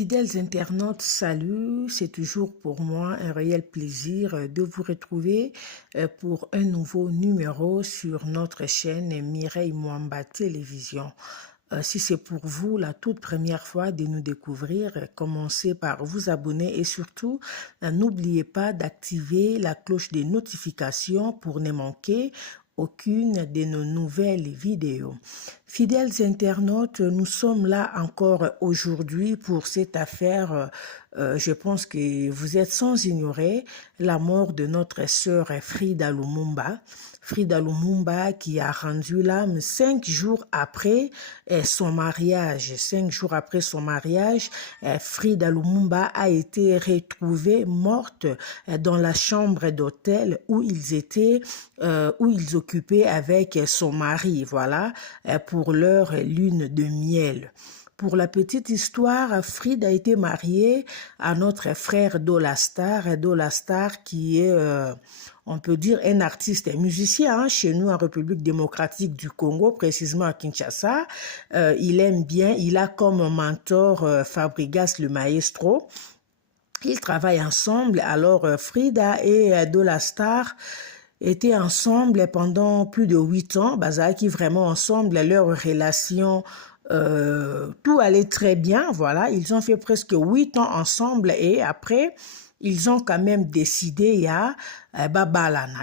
Fidèles internautes, salut, c'est toujours pour moi un réel plaisir de vous retrouver pour un nouveau numéro sur notre chaîne Mireille Mwamba Télévision. Si c'est pour vous la toute première fois de nous découvrir, commencez par vous abonner et surtout, n'oubliez pas d'activer la cloche des notifications pour ne manquer aucune de nos nouvelles vidéos. Fidèles internautes, nous sommes là encore aujourd'hui pour cette affaire. Je pense que vous êtes sans ignorer la mort de notre sœur Frida Lumumba. Frida Lumumba qui a rendu l'âme 5 jours après son mariage. 5 jours après son mariage, Frida Lumumba a été retrouvée morte dans la chambre d'hôtel où ils étaient, où ils occupaient avec son mari, voilà, pour leur lune de miel. Pour la petite histoire, Frida a été mariée à notre frère Dolastar. Dolastar qui est, on peut dire, un artiste et musicien chez nous en République démocratique du Congo, précisément à Kinshasa. Il aime bien, il a comme mentor Fabregas le maestro. Ils travaillent ensemble. Alors Frida et Dolastar étaient ensemble pendant plus de 8 ans. Bazaki vraiment ensemble, leur relation tout allait très bien, voilà, ils ont fait presque 8 ans ensemble et après, ils ont quand même décidé,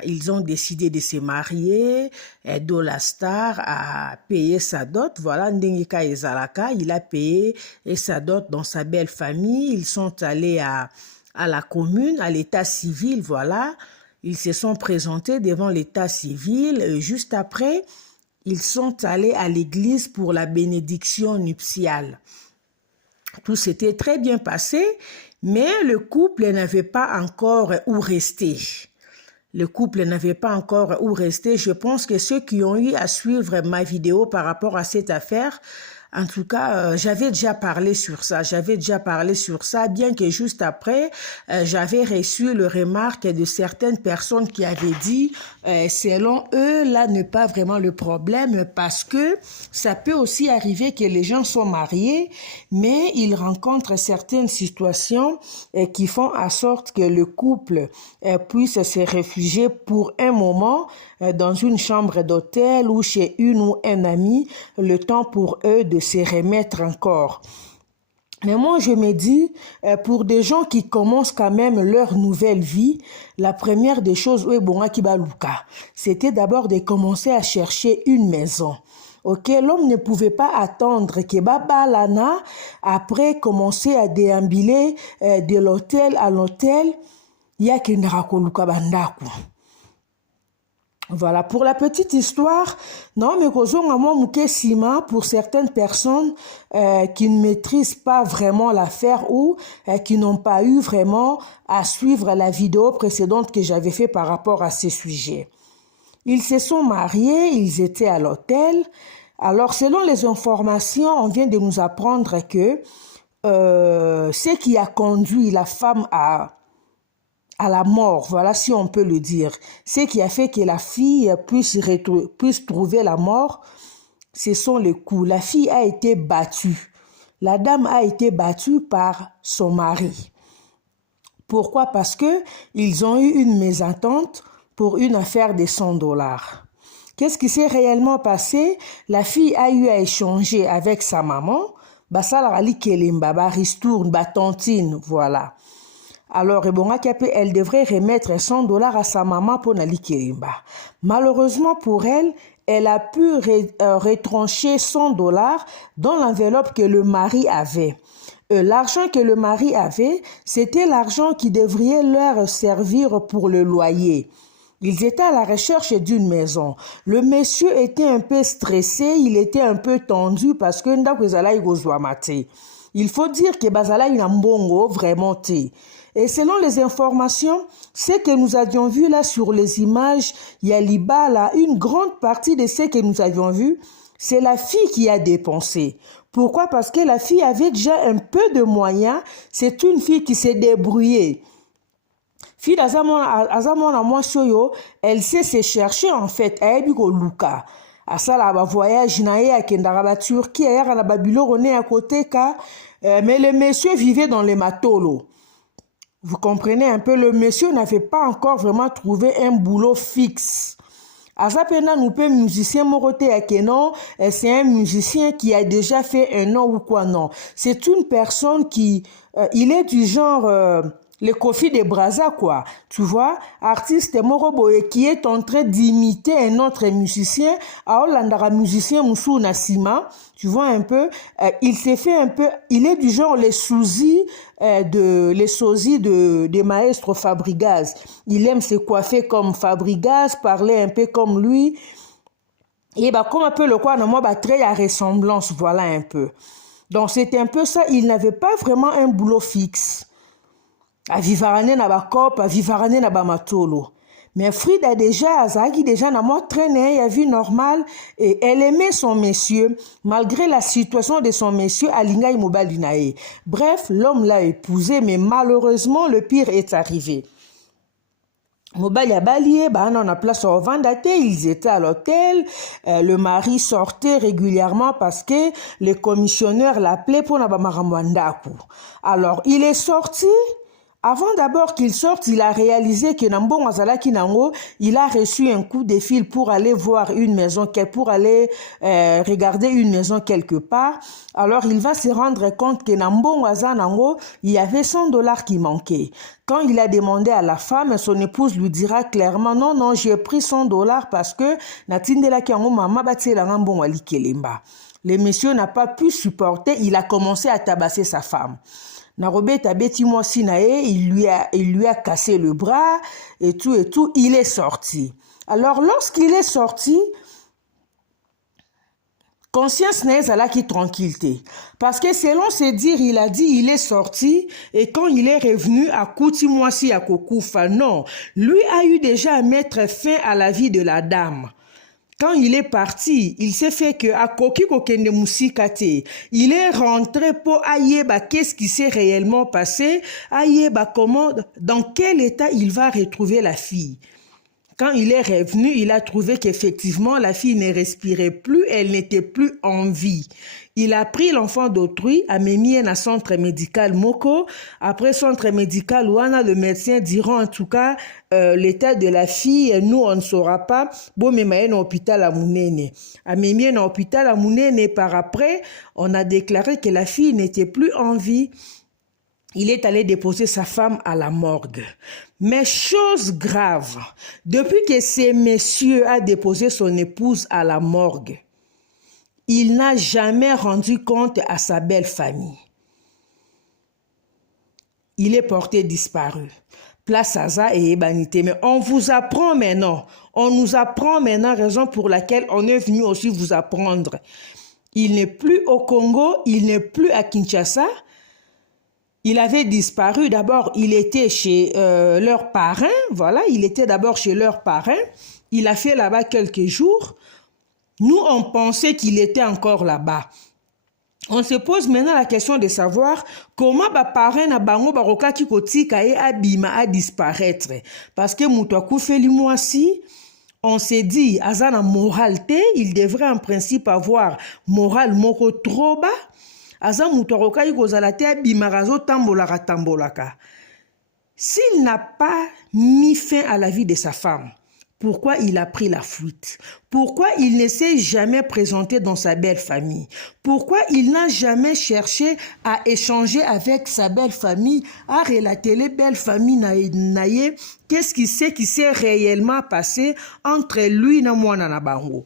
ils ont décidé de se marier, Dolastar a payé sa dot, voilà, Ndengeka Ezalaka, il a payé sa dot dans sa belle famille, ils sont allés à la commune, à l'état civil, voilà, ils se sont présentés devant l'état civil, juste après, ils sont allés à l'église pour la bénédiction nuptiale. Tout s'était très bien passé, mais le couple n'avait pas encore où rester. Le couple n'avait pas encore où rester. Je pense que ceux qui ont eu à suivre ma vidéo par rapport à cette affaire, en tout cas, j'avais déjà parlé sur ça. Bien que juste après, j'avais reçu le remarque de certaines personnes qui avaient dit, selon eux, là n'est pas vraiment le problème parce que ça peut aussi arriver que les gens sont mariés, mais ils rencontrent certaines situations qui font en sorte que le couple puisse se réfugier pour un moment dans une chambre d'hôtel ou chez une ou un ami, le temps pour eux de se remettre encore. Mais moi, je me dis, pour des gens qui commencent quand même leur nouvelle vie, la première des choses, c'était d'abord de commencer à chercher une maison. Ok, l'homme ne pouvait pas attendre que Baba Lana, après commencer à déambuler de l'hôtel à l'hôtel, voilà, pour la petite histoire, non, mais pour certaines personnes qui ne maîtrisent pas vraiment l'affaire ou qui n'ont pas eu vraiment à suivre la vidéo précédente que j'avais fait par rapport à ces sujets. Ils se sont mariés, ils étaient à l'hôtel. Alors, selon les informations, on vient de nous apprendre que ce qui a conduit la femme à la mort, voilà si on peut le dire. Ce qui a fait que la fille puisse trouver la mort, ce sont les coups. La fille a été battue. La dame a été battue par son mari. Pourquoi? Parce que ils ont eu une mésentente pour une affaire de 100 dollars. Qu'est-ce qui s'est réellement passé? La fille a eu à échanger avec sa maman. Tantine, voilà. Alors, elle devrait remettre 100 dollars à sa maman pour Nali Kerimba. Malheureusement pour elle, elle a pu retrancher 100 dollars dans l'enveloppe que le mari avait. L'argent que le mari avait, c'était l'argent qui devrait leur servir pour le loyer. Ils étaient à la recherche d'une maison. Le monsieur était un peu stressé, il était un peu tendu parce que il faut dire que Bazala il a mbongo vraiment té. Et selon les informations, ce que nous avions vu là sur les images, Yaliba là, une grande partie de ce que nous avions vu, c'est la fille qui a dépensé. Pourquoi? Parce que la fille avait déjà un peu de moyens. C'est une fille qui s'est débrouillée. Fille d'Azamon à moi soyo, elle sait se chercher en fait. asala ba voyage na ye akendaka ba Turquie ayaka na ba biloko ne ya koteka, mais le monsieur vivait dans les matolos. Vous comprenez un peu, le monsieur n'avait pas encore vraiment trouvé un boulot fixe. Azapena nous peut musicien moroté à Kenon, c'est un musicien qui a déjà fait un nom ou quoi non. C'est une personne qui, il est du genre le Kofi de Braza quoi. Tu vois, artiste Moroboye qui est en train d'imiter un autre musicien, à Hollandara musicien Moussou Nassima. Tu vois un peu, il s'est fait un peu, il est du genre les sosies de maestro Fabregas. Il aime se coiffer comme Fabregas, parler un peu comme lui. Et bah comme un peu le quoi, moi bah très à ressemblance, voilà un peu. Donc c'était un peu ça, il n'avait pas vraiment un boulot fixe. A vivarane na ba cop, a vivarane na ba matolo. Mais Frida déjà, Azaki déjà n'a pas traîné, il a vu normal et elle aimait son monsieur malgré la situation de son monsieur Alinga Imobalinae. Bref, l'homme l'a épousé mais malheureusement le pire est arrivé. Mobali a balié, bah on a place au Vendate, ils étaient à l'hôtel, le mari sortait régulièrement parce que les commissionnaires l'appelaient pour Nabamaramwandaku. Alors il est sorti. Avant d'abord qu'il sorte, il a réalisé que Nambo Wazalaki Nango, il a reçu un coup de fil pour aller voir une maison, pour aller regarder une maison quelque part. Alors il va se rendre compte que Nambo Wazanango, il y avait $100 qui manquaient. Quand il a demandé à la femme, son épouse lui dira clairement, non, non, j'ai pris $100 parce que Natindela Kiango Mama Bati Langambo Wali Kelemba. Le monsieur n'a pas pu supporter, il a commencé à tabasser sa femme. Narobé tabeti moi sinae, il lui a cassé le bras et tout, il est sorti. Alors lorsqu'il est sorti, conscience n'est là qui tranquillité. Parce que selon ses dires, il a dit il est sorti et quand il est revenu à Kouti-Moisi à Kokoufa, non, lui a eu déjà à mettre fin à la vie de la dame. Quand il est parti, il s'est fait que à Koki Kokende Musikate, il est rentré pour Ayeba qu'est-ce qui s'est réellement passé, Ayeba comment, dans quel état il va retrouver la fille. Quand il est revenu, il a trouvé qu'effectivement la fille ne respirait plus, elle n'était plus en vie. Il a pris l'enfant d'autrui, a mis un centre médical Moko. Après centre médical, Ouana, le médecin dira en tout cas l'état de la fille, nous on ne saura pas. Bon, mais il à l'hôpital à Mounene. A mis à l'hôpital à Mounene par après, on a déclaré que la fille n'était plus en vie. Il est allé déposer sa femme à la morgue. Mais chose grave, depuis que ce monsieur a déposé son épouse à la morgue, il n'a jamais rendu compte à sa belle famille. Il est porté disparu. Place Aza et Ebanité. Mais on vous apprend maintenant. On nous apprend maintenant, raison pour laquelle on est venu aussi vous apprendre. Il n'est plus au Congo, il n'est plus à Kinshasa. Il avait disparu. D'abord, il était chez leur parrain. Voilà, il était d'abord chez leur parrain. Il a fait là-bas quelques jours. Nous, on pensait qu'il était encore là-bas. On se pose maintenant la question de savoir comment parrain na bango baroka ki kotika e abima a disparaître. Parce que Moutakou Feli Moisi, on s'est dit, azana moralité, il devrait en principe avoir morale moko trop bas. Aza Moutaroka yi kozalate abimarazo tambolaka tambolaka. S'il n'a pas mis fin à la vie de sa femme, pourquoi il a pris la fuite? Pourquoi il ne s'est jamais présenté dans sa belle famille? Pourquoi il n'a jamais cherché à échanger avec sa belle famille, à relater les belles familles naïe? Qu'est-ce qui s'est réellement passé entre lui et moi na bango?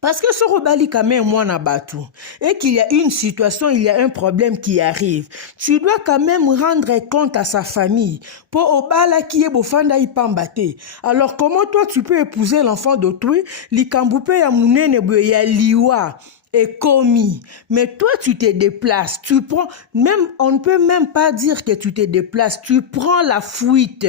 Parce que ce rebali quand même moi na batu et qu'il y a une situation, il y a un problème qui arrive. Tu dois quand même rendre compte à sa famille. Pour obala qui est bofanda ipambate. Alors comment toi tu peux épouser l'enfant d'autrui, likamboupe ya munene ya liwa et commis. Mais toi tu te déplaces, tu prends même on ne peut même pas dire que tu te déplaces, tu prends la fuite.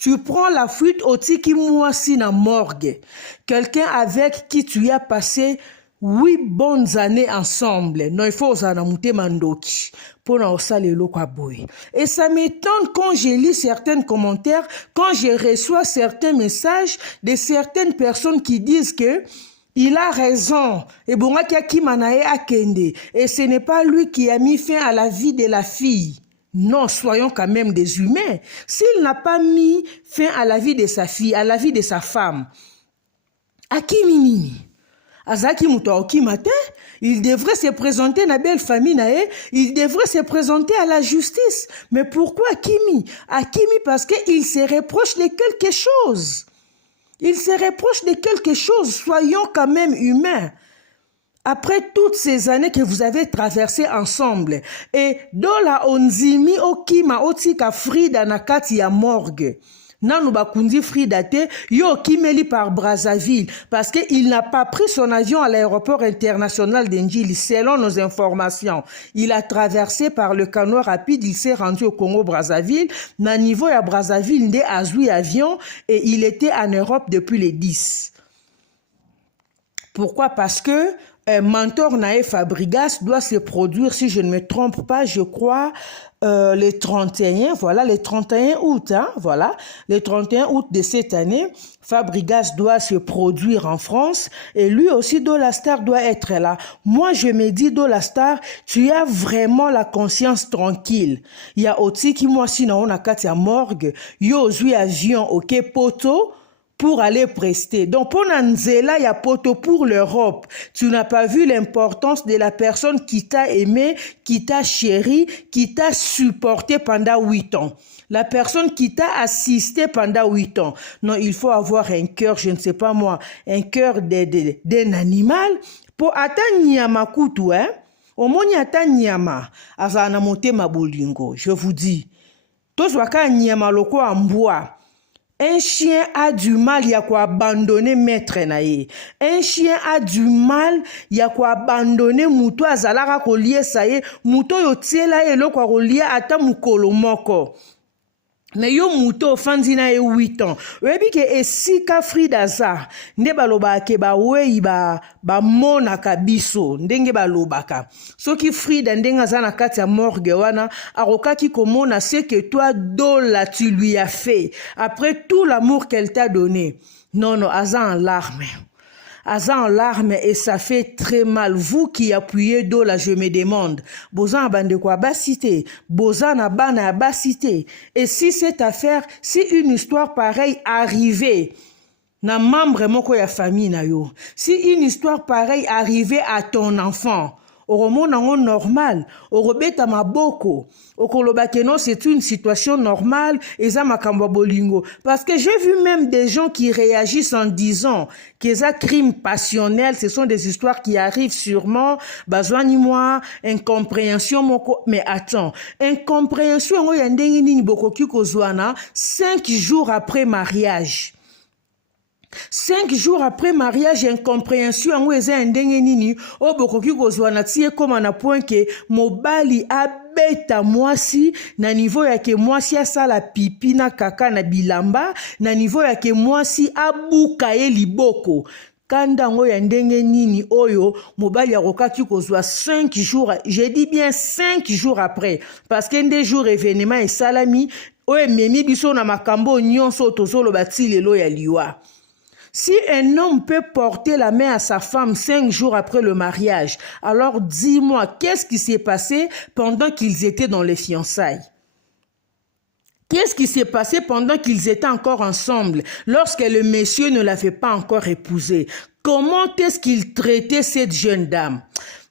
Tu prends la fuite au tiki moisi na morgue. Quelqu'un avec qui tu as passé 8 bonnes années ensemble. Non, il faut osanamute mandoki. Pour osalelo kwa boy. Et ça m'étonne quand je lis certains commentaires, quand je reçois certains messages de certaines personnes qui disent que il a raison. Et et ce n'est pas lui qui a mis fin à la vie de la fille. Non, soyons quand même des humains. S'il n'a pas mis fin à la vie de sa fille, à la vie de sa femme, à qui mimi? Azaki Mutoki Matin, il devrait se présenter à la belle famille, il devrait se présenter à la justice. Mais pourquoi Akimi? Akimi parce qu'il se reproche de quelque chose. Il se reproche de quelque chose. Soyons quand même humains. Après toutes ces années que vous avez traversées ensemble, et dans la onzimi okima otika Frida nakati ya morgue. Nanu bakundi Frida te yo kimeli par Brazzaville parce que il n'a pas pris son avion à l'aéroport international d'Ndjili selon nos informations. Il a traversé par le canot rapide, il s'est rendu au Congo Brazzaville. Na niveau à Brazzaville nde azui avion et il était en Europe depuis les 10. Pourquoi? Parce que Mentor Nae Fabregas doit se produire, si je ne me trompe pas, je crois, le 31, voilà, le 31 août, hein, voilà, le 31 août de cette année, Fabregas doit se produire en France et lui aussi, Dola Star doit être là. Moi, je me dis, Dola Star, tu as vraiment la conscience tranquille. Il y a aussi qui, moi, si on a quatre morgue, yo, zui avion, ok, poto, pour aller prester. Donc, pour Nanzela, il y a poto pour l'Europe. Tu n'as pas vu l'importance de la personne qui t'a aimé, qui t'a chéri, qui t'a supporté pendant 8 ans. La personne qui t'a assisté pendant 8 ans. Non, il faut avoir un cœur, je ne sais pas moi, un cœur d'un animal. Pour atteindre Nyama Kutu, hein? Au moins, atteindre Nyama. Azana monte ma bolingo. Je vous dis. Tous waka Nyama loko en bois. Un chien a du mal, il y a quoi abandonner maître nae. Un chien a du mal, il y a quoi abandonner mouto azalara kolie saye, mouto yotiela elo kwa kolie ata mukolo moko. Mais yo mouto fandina e 8 ans. Webi ke esika Frida za, nde baloba ke ba wei ba mona kabiso, ndenge balobaka. Soki Frida ndenga za na kati ya morgue wana, arokaki komona ce que toi Dola tu lui as fait. Après tout l'amour qu'elle t'a donné. Non, non, aza en larmes. Aza en larmes et ça fait très mal. Vous qui appuyez Dola, je me demande, Bozan a bande quoi basité, Bozan a bana basité. Et si cette affaire, si une histoire pareille arrivait, na membre moko ya famille na yo, si une histoire pareille arrivait à ton enfant, Oromonango normal, orobeta maboko, okolobakeno c'est une situation normale, eza makambo bolingo. Parce que j'ai vu même des gens qui réagissent en disant que ça crime passionnel, ce sont des histoires qui arrivent sûrement, bazwani moi, incompréhension moko, mais attends, incompréhension ngo yandengi nini bokoki kozwana 5 jours après mariage. 5 jours après mariage, incompréhension en weze ndenge nini o bokoki kozwana tie koma na point que mobali abeta mwasi na niveau ya ke mwasi asala pipi na kaka na bilamba na niveau ya ke mwasi abuka ye liboko. Kanda ngo ya ndenge nini oyo mobali akokaki kozwa 5 jours, je dis bien 5 jours après parce que nde jour événement et salami oye memi biso na makambo nyonso tozolo batilelo ya liwa. Si un homme peut porter la main à sa femme 5 jours après le mariage, alors dis-moi, qu'est-ce qui s'est passé pendant qu'ils étaient dans les fiançailles? Qu'est-ce qui s'est passé pendant qu'ils étaient encore ensemble, lorsque le monsieur ne l'avait pas encore épousée? Comment est-ce qu'il traitait cette jeune dame?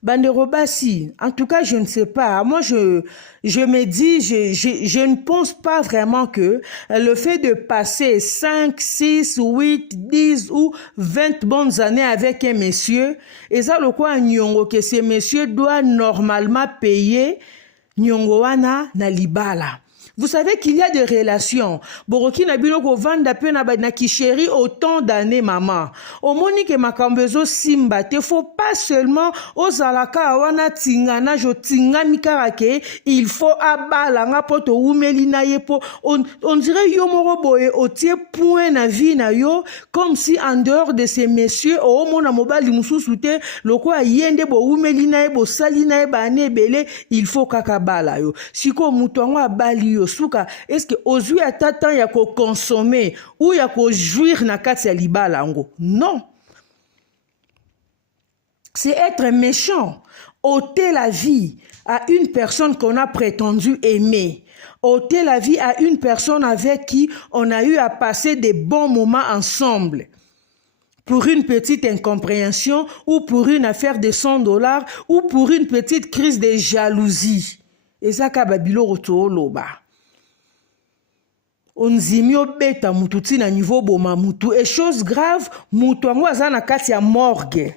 Banderobasi, en tout cas, je ne sais pas. Moi, je me dis, je ne pense pas vraiment que le fait de passer 5, 6, 8, 10 ou 20 bonnes années avec un monsieur, et ça, le quoi, nyongo, que ce monsieur doit normalement payer nyongo wana na libala. Vous savez qu'il y a des relations. Boroki na bino ko vanda pe na kisheri autant d'années maman. Au monique makambezo simba te faut pas seulement ozalaka wana tingana jo tingani karake il faut abalanga poto umelina yepo on dirait yo moro boye otie point na vie na yo comme si en dehors de ces messieurs o mona mobali mususu te loko ayende bo umelina ye bo salina ye ba ne bele il faut kakabala yo siko mutu ngo abali yo suka est-ce que ozui atatan ya ko consommer ou ya ko jouir na kati ya libala ngo non. C'est être méchant, ôter la vie à une personne qu'on a prétendu aimer, ôter la vie à une personne avec qui on a eu à passer des bons moments ensemble. Pour une petite incompréhension ou pour une affaire de $100 ou pour une petite crise de jalousie. Et ça, kababilo rotoloba. Onzimio beta mututi na niveau boma mutu. Et chose grave, mutu ango azana kati ya morgue.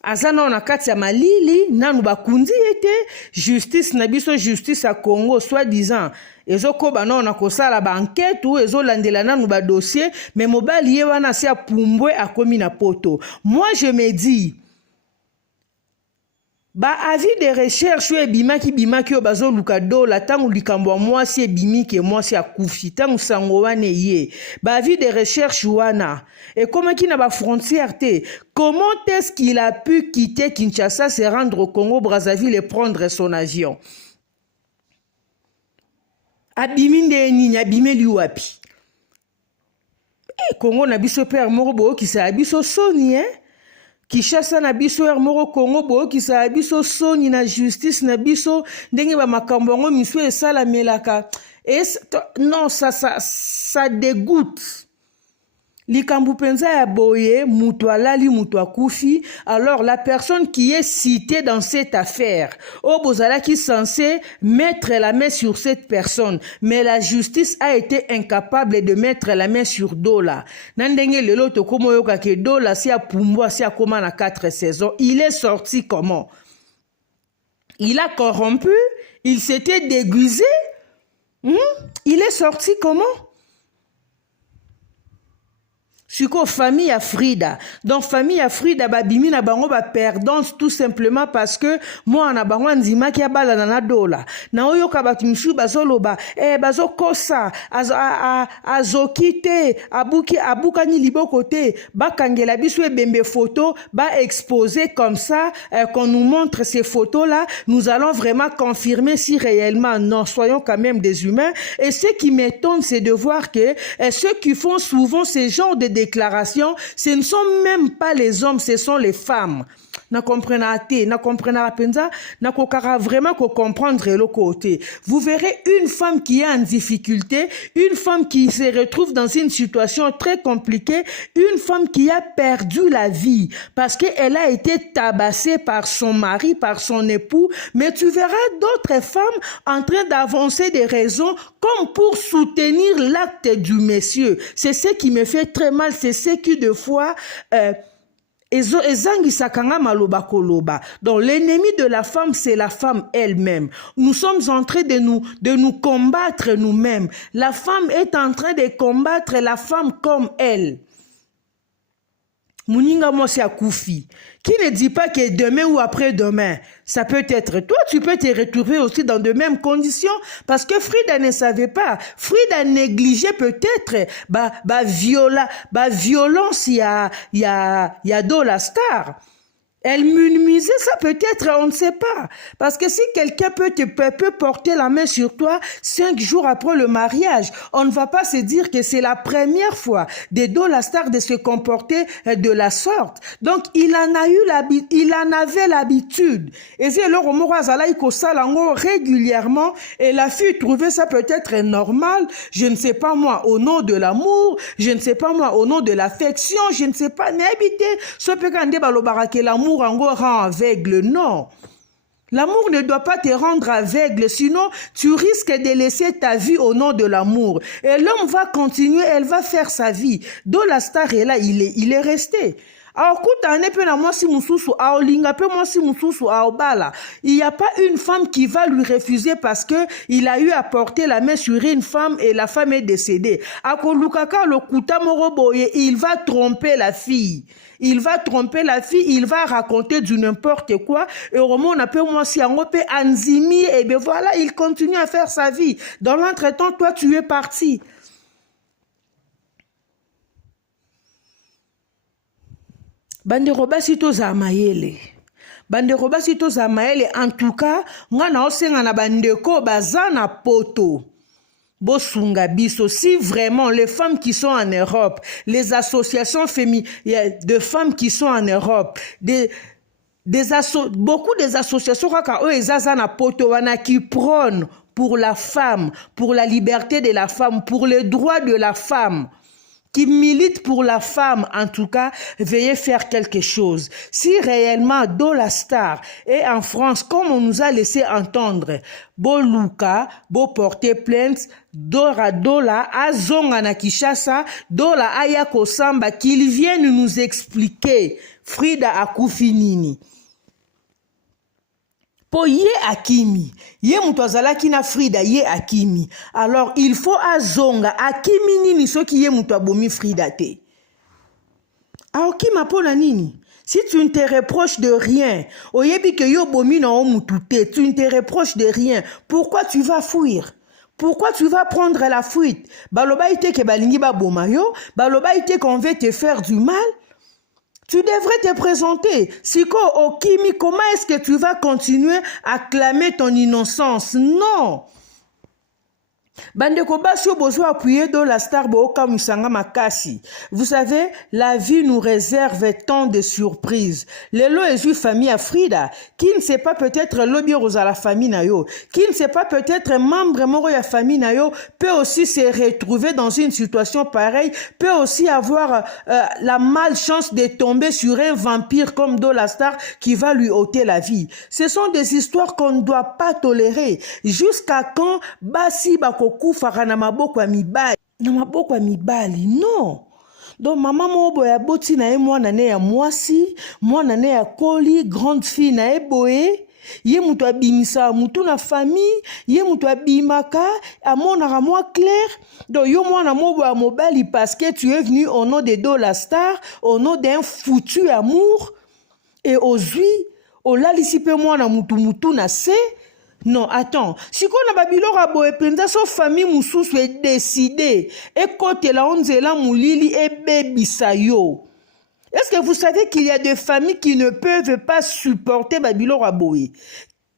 Azana na kati ya malili, nanu bakundi ete, justice na biso justice à Congo, soi-disant. Ezo koba na kosala ba enquête ou ezo landela nanu ba dossier, mais mobali ye wana se apumbwe akomi na poto. Moi je me dis, ba avis de recherche ou bimaki o bazo lukado la tangu likambo moi si bimiki moi si akufi tangu sango wane ye. Ba avis de recherche wana. Et comment qui n'a pas frontière te? Comment est-ce qu'il a pu quitter Kinshasa, se rendre au Congo Brazzaville et prendre son avion? Abiminde nini abimeli wapi? Congo na biso père morobo qui sa biso soni hein? Kinshasa na biso er moro Congo bo qui sa biso soni na justice na biso ndenge ba makambo ngo miso esala melaka. Et non ça dégoûte. Likambu penza ya boye, mutu alali mutu akufi, alors la personne qui est citée dans cette affaire, Obozala qui est censé mettre la main sur cette personne, mais la justice a été incapable de mettre la main sur Dola. Nandenge lelo to komo yoka ke Dola si a pumbwa si a koma na 4 saisons, il est sorti comment? Il a corrompu, il s'était déguisé, il est sorti comment? Suko famille à Frida. Donc famille à Frida babimi na bango ba perdance tout simplement parce que moi na bango nzima ki abala na dola. Na oyo ka batimshu bazoloba bazo kosa azokite abuka ni liboko te bakangela biso ebembe photo ba exposer comme ça qu'on nous montre ces photos là, nous allons vraiment confirmer si réellement non, soyons quand même des humains. Et ce qui m'étonne c'est de voir que ceux qui font souvent ces genres de déclarations, ce ne sont même pas les hommes, ce sont les femmes. Na comprena te, na comprena penza, na kokara vraiment ko comprendre le côté. Vous verrez une femme qui est en difficulté, une femme qui se retrouve dans une situation très compliquée, une femme qui a perdu la vie parce qu'elle a été tabassée par son mari, par son époux, mais tu verras d'autres femmes en train d'avancer des raisons comme pour soutenir l'acte du monsieur. C'est ce qui me fait très mal, c'est ce qui de fois donc l'ennemi de la femme, c'est la femme elle-même. Nous sommes en train de nous combattre nous-mêmes. La femme est en train de combattre la femme comme elle. Mouninga Mosi Akoufi, qui ne dit pas que demain ou après-demain, ça peut être toi, tu peux te retrouver aussi dans de mêmes conditions, parce que Frida ne savait pas. Frida négligeait peut-être violence, il y a Dola Star. Elle minimisait ça peut-être, on ne sait pas. Parce que si quelqu'un peut porter la main sur toi 5 jours après le mariage, on ne va pas se dire que c'est la première fois de Dola Star de se comporter de la sorte. Donc, il en avait l'habitude. Et c'est alors, régulièrement, et la fille trouvait ça peut-être normal, je ne sais pas moi, au nom de l'amour, je ne sais pas moi, au nom de l'affection, je ne sais pas, mais habiter, ce peut que l'amour rend aveugle, non. L'amour ne doit pas te rendre aveugle, sinon tu risques de laisser ta vie au nom de l'amour. Et l'homme va continuer, elle va faire sa vie. Dola Star est là, il est resté. aokutane pe na mwasi mususu aolinga pe mwasi mususu aobala. Il n'y a pas une femme qui va lui refuser parce que il a eu à porter la main sur une femme et la femme est décédée. Akolukaka lokuta moroboye, il va tromper la fille. Il va tromper la fille, il va raconter du n'importe quoi. Et au moment où on appelle moi si on peut anzimi, et bien voilà, il continue à faire sa vie. Dans l'entretemps, toi, tu es parti. Bandeko basi toza mayele. Bandeko basi toza mayele. En tout cas, nga na osenga na bandeko baza na poto. Bosunga biso, si vraiment les femmes qui sont en Europe, les associations féminines de femmes qui sont en Europe, beaucoup des associations qui prônent pour la femme, pour la liberté de la femme, pour les droits de la femme, qui militent pour la femme, en tout cas, veuillez faire quelque chose. Si réellement Dola Star est en France, comme on nous a laissé entendre, Bo Luka, Bo porter plainte, Dola, Azonga na Kishasa, Dola Ayako Samba, qu'ils viennent nous expliquer Frida akufinini. Po ye akimi, ye mutwazalaki na Frida ye akimi. Alors il faut azonga akimi nini soki ye mutwabomi Frida te. Aokima pona nini? Si tu ne te reproches de rien, oyebi ke yo bomi na omutute, tu ne te reproches de rien, pourquoi tu vas fuir? Pourquoi tu vas prendre la fuite? Baloba ite ke balingi ba bomayo, baloba ite qu'on veut te faire du mal. Tu devrais te présenter. Siko Okimi, comment est-ce que tu vas continuer à clamer ton innocence? Non. Bandeko basio bozo appuyer dans la star boka musanga makasi. Vous savez, la vie nous réserve tant de surprises. Lelo ezu famille à Frida, qui ne sait pas peut-être lobby à la famille nayo, qui ne sait pas peut-être membre moro ya famille nayo, peut aussi se retrouver dans une situation pareille, peut aussi avoir la malchance de tomber sur un vampire comme Dola Star qui va lui ôter la vie. Ce sont des histoires qu'on ne doit pas tolérer. Jusqu'à quand basi bako kufaka na maboko ya mibali. Na maboko ya mibali, non. Donc maman mobo ya boti na ye mwana ne ya mwasi, mwana ne ya koli, grande fille na ye boye, ye mutu abimisa mutu na famille, ye mutu abimaka, amonaka mwa clair. Donc yo mwana mobo ya mobali parce que tu es venu au nom de Dola Star, au nom d'un foutu amour, et ozui, olalisi pe mwana mutu na se. Non, attends. Si on a babilo rabo e prenda so famille mususu est décidé. Et côté la onzela moulili et baby sayo. Est-ce que vous savez qu'il y a des familles qui ne peuvent pas supporter babilo raboé?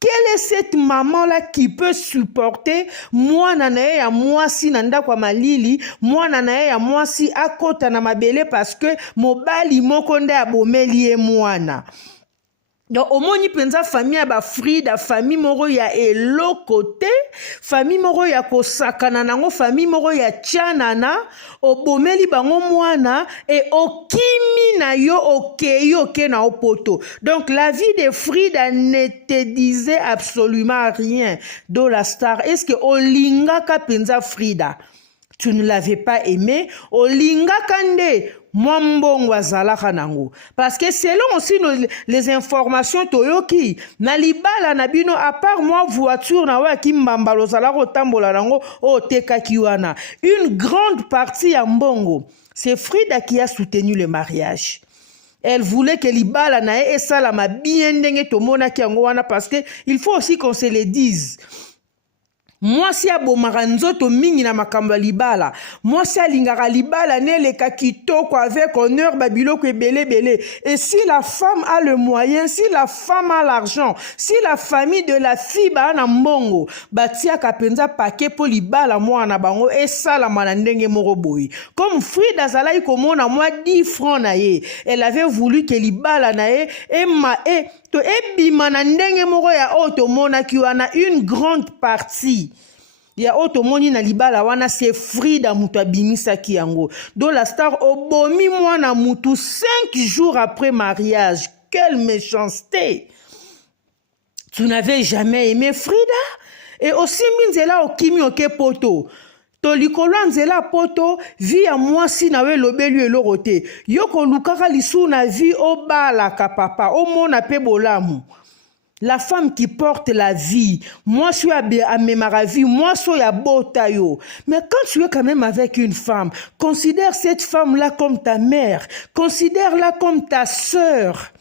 Quelle est cette maman-là qui peut supporter moi nanae ya mwasi nanda kwa malili, moi nanae ya mwasi akota na mabele parce que mobali mokonde abomeli e mwana. Donc, au moins, il pensa famille à ba Frida, famille moro ya elo côté, famille moro ya kosakana nango, famille moro ya tchanana, obomeli bango mwana, et okimi na yo oke na opoto. Donc, la vie de Frida ne te disait absolument rien. Dola Star, est-ce que olinga ka pensa Frida? Tu ne l'avais pas aimé? Olinga kande? Mwambongo azalaka nango. Parce que selon aussi les informations toyoki, na libala na bino, à part moi voiture na wa kimbambalo zalako tambola nango o teka kiwana. Une grande partie ya mbongo, c'est Frida qui a soutenu le mariage. Elle voulait que libala na e salama bien ndenge tomona ki yango wana parce que il faut aussi qu'on se le dise. Moi si abomaka nzoto mingi na makambo libala, moi si alingaka libala neleka kitoko avec honneur babiloko ebele. Et si la femme a le moyen, si la femme a l'argent, si la famille de la fille ba na mbongo, batia kapenza paquet po libala mwana bango et salama na ndenge moko boyi. Comme Frida zalaki komona moi 10 francs na ye, elle avait voulu que libala na ye to ebima na ndenge moko ya oto mona ki wana une grande partie ya oto moni na libala wana c'est Frida mutu abimisaki yango. Dola Star obomi mwana mutu 5 jours après mariage. Quelle méchanceté! Tu n'avais jamais aimé Frida? Et aussi minzela okimi oke poto. To likolo nzela poto vi ya mwasi na we lobelu eloko te. Yoko lukaka lisu na vi obalaka papa omona pe bolamu. La femme qui porte la vie, moi je suis à ma vie, moi je suis à Botayo. Mais quand tu es quand même avec une femme, considère cette femme-là comme ta mère, considère-la comme ta sœur.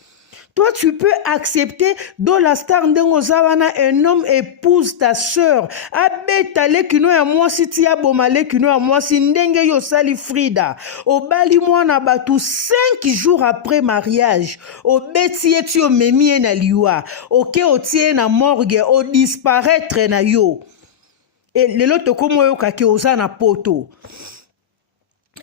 Toi, tu peux accepter dans la star ndengozawana un homme épouse ta sœur. Abetale kino ya mwasi tia bomale kino ya mwasi ndenge yo sali Frida. Obali mwana batu 5 jours après mariage. Obeti eti o memi na liwa. Oke otie na morgue o disparaître na yo. Et lelo tokomo yo kake oza na poto.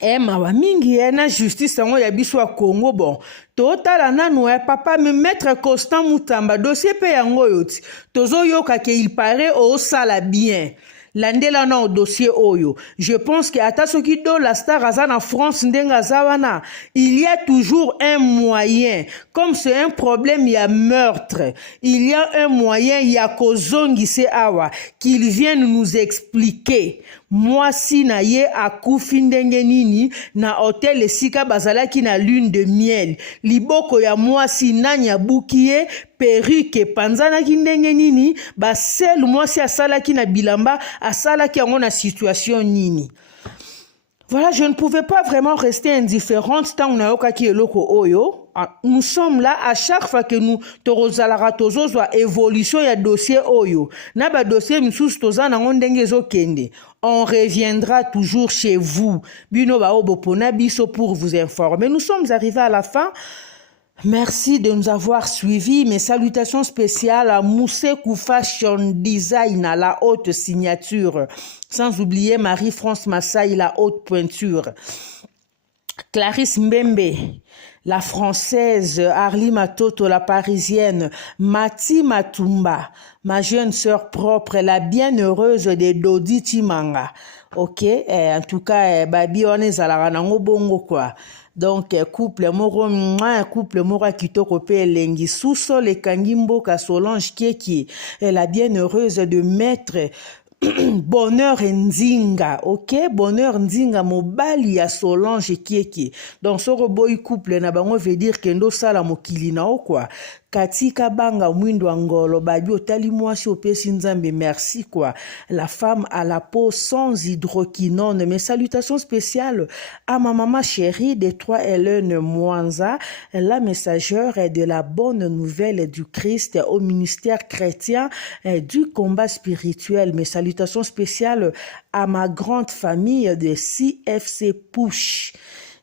Mawa mingi na justice yango ya biso ya Congo bon totala nanu papa me maître Constant Mutamba dossier pe yango yoti tozo yoka ke il paraît au sala bien landela na au dossier oyo. Je pense que ata soki do la star aza na France ndenga zawana il y a toujours un moyen comme c'est un problème il y a meurtre il y a un moyen il y a kozongise awa qu'ils viennent nous expliquer. Moi si na ye akufi ndenge nini na hotel esika bazalaki na lune de miel liboko ya mwasi nanya bukie perruque panzanaki ndenge nini basel mwasi asalaki na bilamba asalaki yango na situation nini. Voilà, je ne pouvais pas vraiment rester indifférente tant on a okaki eloko oyo. Nous sommes là à chaque fois que nous tozalara tozozwa évolution ya dossier oyo. Na ba dossier misusu tozana ndenge zo kende. On reviendra toujours chez vous. Bino ba obopona biso pour vous informer. Nous sommes arrivés à la fin. Merci de nous avoir suivis. Mes salutations spéciales à Moussekou Fashion Design à la haute signature. Sans oublier Marie-France Massaï, la haute pointure. Clarisse Mbembe, la française, Arlie Matoto, la parisienne, Mati Matumba, ma jeune sœur propre, la bienheureuse de Dodi Timanga. Ok, en tout cas, babi on est à la ranango bongo quoi. Donc, couple moro kitoko pe lengi suso le kangimbo ka Solange Kieki, la bienheureuse de maître Bonheur Nzinga, ok? Bonheur Nzinga, mobali ya Solange Kieki. Donc, ce boy couple, na bango veut dire que ndo sala mokili na o quoi. Katika banga mwindo angolo, babi otali mwasi opesi nzambe, merci quoi. La femme à la peau sans hydroquinone. Mes salutations spéciales à ma maman chérie des 3 Hélène Mwanza, la messagère de la bonne nouvelle du Christ au ministère chrétien du combat spirituel. Mes salutations spéciales à ma grande famille de CFC Push.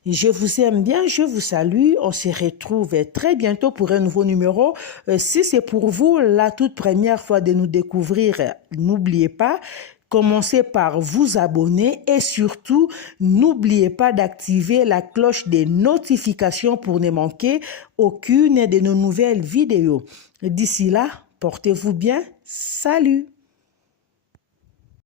Je vous aime bien, je vous salue. On se retrouve très bientôt pour un nouveau numéro. Si c'est pour vous la toute première fois de nous découvrir, n'oubliez pas, commencez par vous abonner et surtout, n'oubliez pas d'activer la cloche des notifications pour ne manquer aucune de nos nouvelles vidéos. D'ici là, portez-vous bien. Salut!